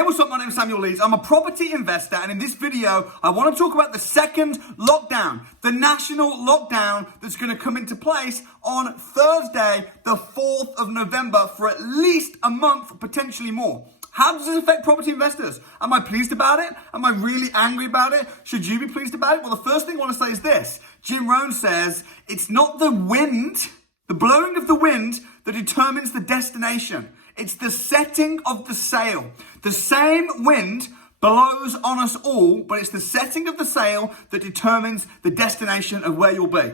Hey, what's up? My name is Samuel Leeds. I'm a property investor, and in this video, I want to talk about the second lockdown, the national lockdown that's going to come into place on Thursday, the 4th of November, for at least a month, potentially more. How does this affect property investors? Am I pleased about it? Am I really angry about it? Should you be pleased about it? Well, the first thing I want to say is this. Jim Rohn says, it's not the wind, the blowing of the wind, that determines the destination. It's the setting of the sail. The same wind blows on us all, but it's the setting of the sail that determines the destination of where you'll be.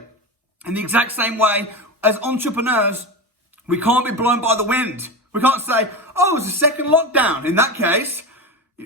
In the exact same way, as entrepreneurs, we can't be blown by the wind. We can't say, oh, it's a second lockdown. In that case,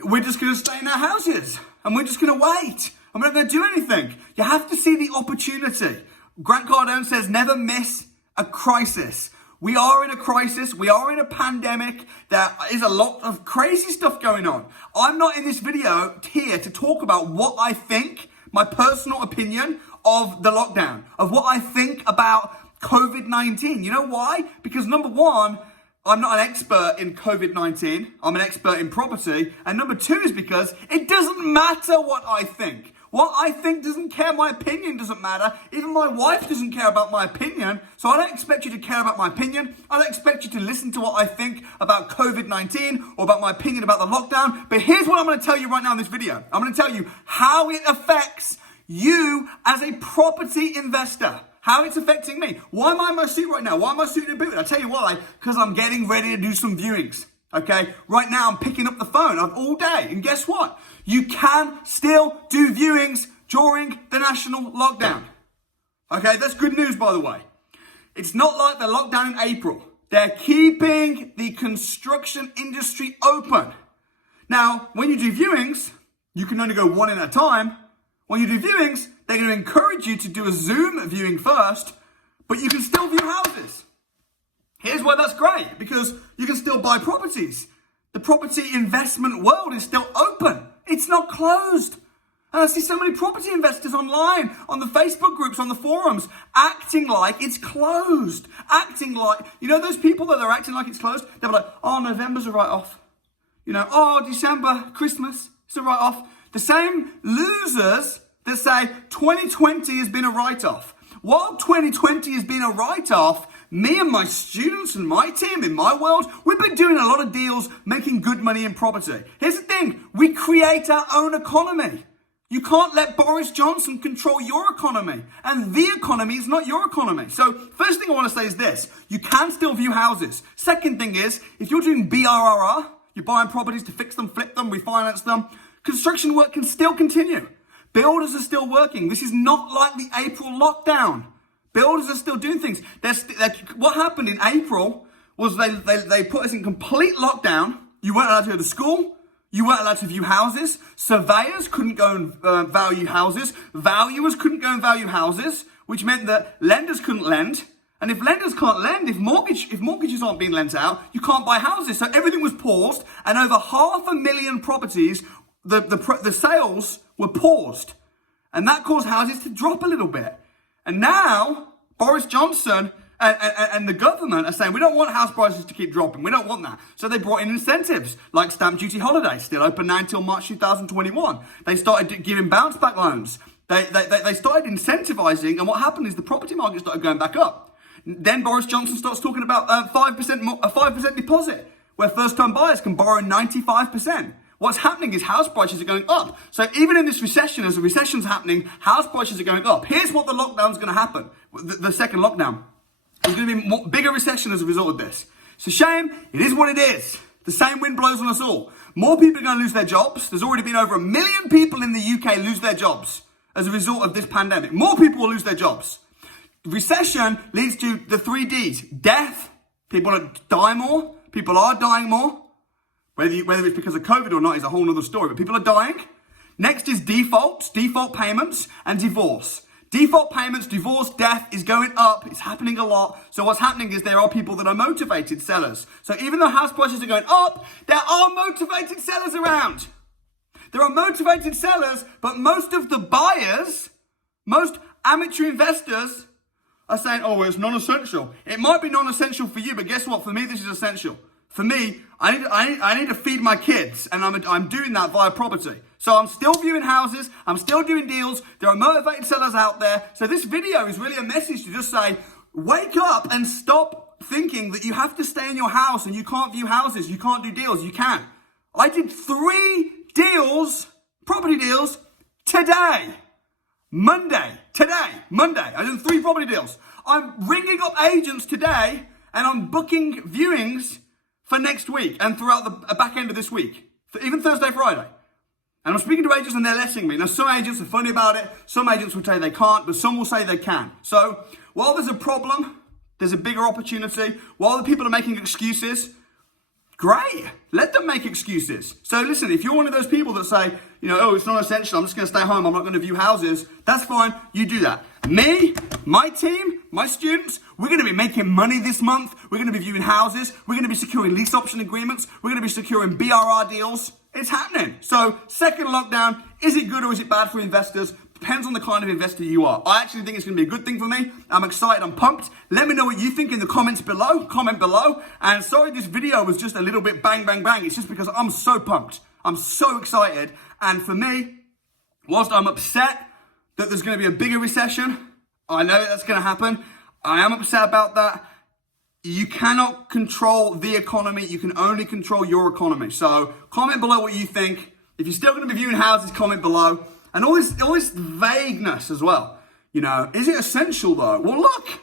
we're just going to stay in our houses and we're just going to wait. And we're not going to do anything. You have to see the opportunity. Grant Cardone says, never miss a crisis. We are in a crisis. We are in a pandemic. There is a lot of crazy stuff going on. I'm not in this video here to talk about what I think, my personal opinion of the lockdown, of what I think about COVID-19. You know why? Because number one, I'm not an expert in COVID-19. I'm an expert in property. And number two is because it doesn't matter what I think. What I think doesn't care. My opinion doesn't matter. Even my wife doesn't care about my opinion. So I don't expect you to care about my opinion. I don't expect you to listen to what I think about COVID-19 or about my opinion about the lockdown. But here's what I'm going to tell you right now in this video. I'm going to tell you how it affects you as a property investor. How it's affecting me. Why am I in my suit right now? Why am I suited and booted? I'll tell you why. Because I'm getting ready to do some viewings. Okay? Right now I'm picking up the phone all day. And guess what? You can still do viewings during the national lockdown. Okay? That's good news, by the way. It's not like the lockdown in April. They're keeping the construction industry open. Now, when you do viewings, you can only go one at a time. When you do viewings, they're going to encourage you to do a Zoom viewing first, but you can still view houses. Here's why that's great, because you can still buy properties. The property investment world is still open. It's not closed. And I see so many property investors online, on the Facebook groups, on the forums, acting like it's closed. Acting like, you know those people that are acting like it's closed? They're like, oh, November's a write-off. You know, oh, December, Christmas, it's a write-off. The same losers that say 2020 has been a write-off. While 2020 has been a write-off, me and my students and my team in my world, we've been doing a lot of deals, making good money in property. Here's the thing, we create our own economy. You can't let Boris Johnson control your economy, and the economy is not your economy. So first thing I want to say is this, you can still view houses. Second thing is, if you're doing BRRR, you're buying properties to fix them, flip them, refinance them, construction work can still continue. Builders are still working. This is not like the April lockdown. Builders are still doing things. What happened in April was they put us in complete lockdown. You weren't allowed to go to school. You weren't allowed to view houses. Surveyors couldn't go and value houses. Valuers couldn't go and value houses, which meant that lenders couldn't lend. And if lenders can't lend, if mortgages aren't being lent out, you can't buy houses. So everything was paused, and over 500,000 properties, the sales were paused. And that caused houses to drop a little bit. And now, Boris Johnson and the government are saying, we don't want house prices to keep dropping. We don't want that. So they brought in incentives, like stamp duty holiday, still open now until March 2021. They started giving bounce back loans. They started incentivizing, and what happened is the property market started going back up. Then Boris Johnson starts talking about a 5% deposit, where first-time buyers can borrow 95%. What's happening is house prices are going up. So even in this recession, as the recession's happening, house prices are going up. Here's what the lockdown's going to happen. The second lockdown. There's going to be a bigger recession as a result of this. It's a shame. It is what it is. The same wind blows on us all. More people are going to lose their jobs. There's already been over 1 million people in the UK lose their jobs as a result of this pandemic. More people will lose their jobs. Recession leads to the 3 Ds. Death. People die more. People are dying more. Whether it's because of COVID or not is a whole other story, but people are dying. Next is default payments, and divorce. Default payments, divorce, death is going up. It's happening a lot. So what's happening is there are people that are motivated sellers. So even though house prices are going up, there are motivated sellers around. There are motivated sellers, but most of the buyers, most amateur investors are saying, oh, well, it's non-essential. It might be non-essential for you, but guess what? For me, this is essential. For me, I need to feed my kids, and I'm doing that via property. So I'm still viewing houses, I'm still doing deals, there are motivated sellers out there. So this video is really a message to just say, wake up and stop thinking that you have to stay in your house and you can't view houses, you can't do deals. You can. I did 3 deals, property deals, today. Monday. I did 3 property deals. I'm ringing up agents today and I'm booking viewings for next week and throughout the back end of this week, even Thursday, Friday. And I'm speaking to agents and they're letting me. Now, some agents are funny about it. Some agents will say they can't, but some will say they can. So while there's a problem, there's a bigger opportunity. While the people are making excuses, great. Let them make excuses. So listen, if you're one of those people that say, oh, it's not essential, I'm just going to stay home, I'm not going to view houses, that's fine. You do that. Me, my team, my students, we're going to be making money this month. We're going to be viewing houses. We're going to be securing lease option agreements. We're going to be securing BRR deals. It's happening. So second lockdown, is it good or is it bad for investors? Depends on the kind of investor you are. I actually think it's going to be a good thing for me. I'm excited. I'm pumped. Let me know what you think in the comments below. Comment below. And sorry this video was just a little bit bang, bang, bang. It's just because I'm so pumped. I'm so excited. And for me, whilst I'm upset that there's going to be a bigger recession, I know that's going to happen. I am upset about that. You cannot control the economy. You can only control your economy. So comment below what you think. If you're still going to be viewing houses, comment below. And all this vagueness as well. Is it essential though? Well, look,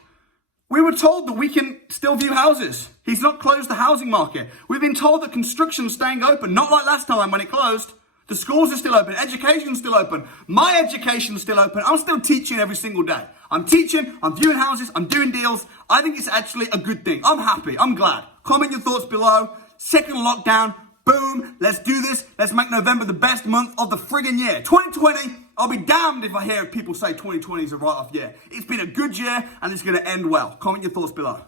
we were told that we can still view houses. He's not closed the housing market. We've been told that construction's staying open, not like last time when it closed. The schools are still open. Education's still open. My education's still open. I'm still teaching every single day. I'm teaching, I'm viewing houses, I'm doing deals. I think it's actually a good thing. I'm happy, I'm glad. Comment your thoughts below. Second lockdown, boom, let's do this. Let's make November the best month of the friggin' year. 2020, I'll be damned if I hear people say 2020 is a write-off year. It's been a good year and it's gonna end well. Comment your thoughts below.